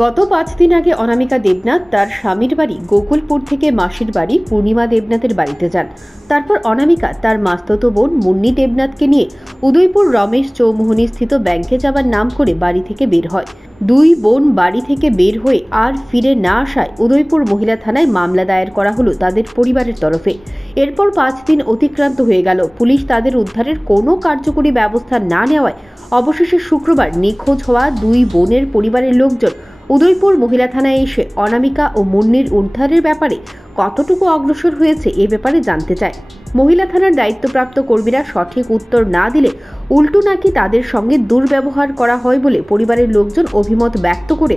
গত 5 দিন আগে অনামিকা দেবনাথ তার স্বামীর বাড়ি গোকুলপুর থেকে মাসির বাড়ি পূর্ণিমা দেবনাথের বাড়িতে যান। তারপর অনামিকা তার মাস্তুতো বোন মুন্নি দেবনাথকে নিয়ে উদয়পুর রমেশ চৌমুহনী স্থিত ব্যাংকে যাবার নাম করে বাড়ি থেকে বের হয়। দুই বোন বাড়ি থেকে বের হয়ে আর ফিরে না আসায় উদয়পুর মহিলা থানায় মামলা দায়ের করা হলো তাদের পরিবারের তরফে। এরপর 5 দিন অতিক্রান্ত হয়ে গেল। পুলিশ তাদের উদ্ধারের কোনো কার্যকরী ব্যবস্থা না নেওয়ায় অবশেষে শুক্রবার নিখোঁজ হওয়া দুই বোনের পরিবারের লোকজন উদয়পুর মহিলা থানায় এসে অনামিকা ও মুন্নির উদ্ধারের ব্যাপারে কতটুকু অগ্রসর হয়েছে এ ব্যাপারে জানতে চায়। মহিলা থানার দায়িত্বপ্রাপ্ত কর্মীরা সঠিক উত্তর না দিলে উল্টো নাকি তাদের সঙ্গে দুর্ব্যবহার করা হয় বলে পরিবারের লোকজন অভিমত ব্যক্ত করে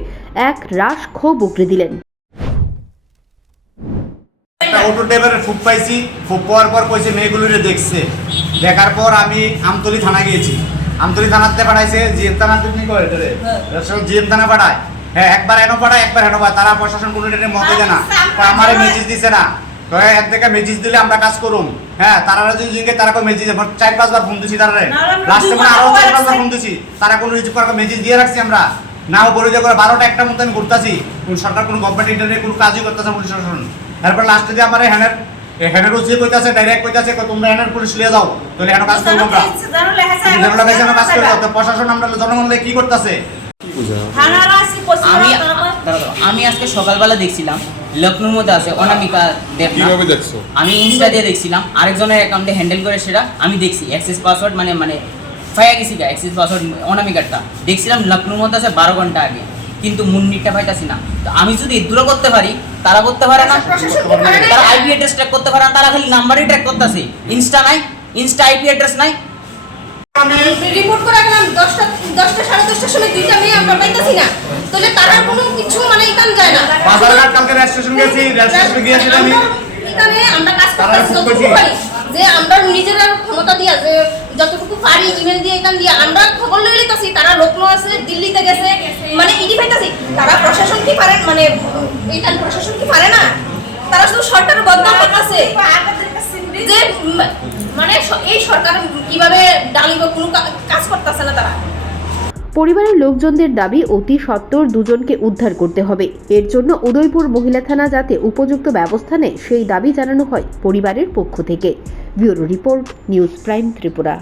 এক রাশ ক্ষোভ উগরে দিলেন। অটো ড্রাইভারের ফুক পাইছি, ফুক পাওয়ার পর কইছে মেয়েগুলোরে দেখছে। দেখার পর আমি আমতলী থানা গিয়েছি। আমতলী থানাতে পাঠাইছে, জিএম থানাতে কি করে রে জিএম থানা পাঠায়। হ্যাঁ, একবার এনো পাঠায়, একবার এনো পাঠায়। তারা প্রশাসন কোনো ডেটে মতে দেয় না, আমারে মেজিস দিছে না। তো এক থেকে মেজিস দিলে আমরা কাজ করুম। হ্যাঁ, তারা যদি জিঙ্গে তারা কো মেজিস 4-5 বার ফোন দিছি। তারা লাস্টে মানে আরো 4-5 বার ফোন দিছি, তারা কোনো রিসিভ করার মেজিস দিয়ে রাখছি। আমরা নাও বলে যে করে 12টা 1টা মতো আমি ঘুরতাছি, কোন সরকার কোনো গভর্নমেন্ট ইন্টারনেট কোনো কাজই করতেছে পুলিশ প্রশাসন। এরপর লাস্টে দিয়ে আমার হ্যানের উচিত কইতাছে, ডাইরেক্ট কইতাছে তোমরা হ্যানের পুলিশ লিয়ে যাও, তাহলে এখানে কাজ করব আমরা। কাজ করব তো প্রশাসন আমরা জনগণকে কি করতেছে। আমি আজকে সকালবেলা দেখছিলাম লখনৌর মধ্যে আছে অনামিকা দেবনাথ। কিভাবে দেখছো? আমি ইনস্টা দিয়ে দেখছিলাম, আরেকজনের অ্যাকাউন্টে হ্যান্ডেল করে সেটা আমি দেখছি। অ্যাক্সেস পাসওয়ার্ড মানে ফায়া গেছি গা, অ্যাক্সেস পাসওয়ার্ড অনামিকারটা দেখছিলাম লখনৌর মধ্যে আছে 12 ঘন্টা আগে, কিন্তু মুন্নিরটা পাইতাছি না। তো আমি যদি দূর করতে পারি, তারা করতে পারে না। তারা আইপি অ্যাড্রেস ট্র্যাক করতে পারে না, তারা খালি নাম্বারই ট্র্যাক করতেছে। ইনস্টা নাই, ইনস্টা আইপি অ্যাড্রেস নাই। আমি রিপোর্ট করে গেলাম 10টা 10:30টার সময় দুইটা মেয়ে আমরা পাইতাছি না। তাহলে তারা কোনো কিছু মানে ইকান যায় না। বাজারঘাট কালকে রেল স্টেশন গেছি, রেল স্টেশনে গিয়েছি আমি। এখানে আমরা কাজ করতেছি যতটুকু পারি, যে আমরা নিজেরা ক্ষমতা দিয়া যে যতটুকু পারি ইমেল দিয়ে এখান দিয়ে আমরা খবর লই লইতাছি। তারা লখনৌ আছে, দিল্লিতে গেছে, মানে ইডি পাইতাছি। তারা প্রশাসন কি পারে, মানে এখান প্রশাসন কি পারে না? তারা শুধু সরকারের বদনাম করতেছে যে মানে এই সরকার কিভাবে ডালিব কোনো কাজ করতেছে না তারা। পরিবারের লোকজনদের দাবি অতি সত্বর দুজনকে উদ্ধার করতে হবে। এর জন্য উদয়পুর মহিলা থানা যাতে উপযুক্ত ব্যবস্থা নেয় সেই দাবি জানানো হয় পরিবারের পক্ষ থেকে। Bureau report, news prime Tripura.